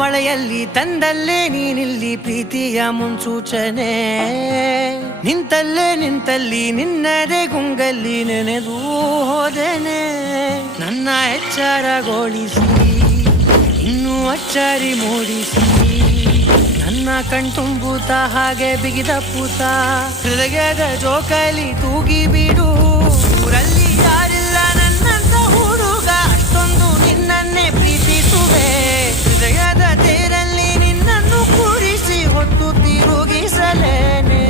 ಮಳೆಯಲ್ಲಿ ತಂದಲ್ಲೇ ನೀನಿಲ್ಲಿ ಪ್ರೀತಿಯ ಮುನ್ಸೂಚನೆ, ನಿಂತಲ್ಲಿ ನಿನ್ನದೇ ಗುಂಗಲ್ಲಿ ನೆನೆದು ಹೋದೆನೆ. ನನ್ನ ಎಚ್ಚರಗೊಳಿಸಿ ಇನ್ನೂ ಅಚ್ಚರಿ ಮೂಡಿಸಿ, ನನ್ನ ಕಣ್ತುಂಬುತ್ತ ಹಾಗೆ ಬಿಗಿದ ಪೂತ ಹೃದಯದ ಜೋಕಾಲಿ ತೂಗಿ ಬಿಡು. ಊರಲ್ಲಿ ಯಾರಿಲ್ಲ ನನ್ನಂತ ಹುಡುಗ, ಅಷ್ಟೊಂದು ನಿನ್ನನ್ನೇ ಪ್ರೀತಿಸುವೆ. ಹೃದಯದ ತೇರಲ್ಲಿ ನಿನ್ನನ್ನು ಕೂರಿಸಿ ಹೊತ್ತು ತಿರುಗಿಸಲೇನೆ.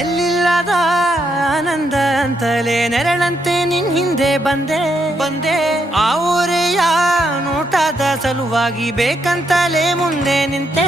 ಎಲ್ಲಿಲ್ಲದ ಆನಂದ ಅಂತಲೇ ನೆರಳಂತೆ ನಿನ್ ಹಿಂದೆ ಬಂದೆ. ಆ ಊರೆಯ ನೋಟದ ಸಲುವಾಗಿ ಬೇಕಂತಲೇ ಮುಂದೆ ನಿಂತೆ.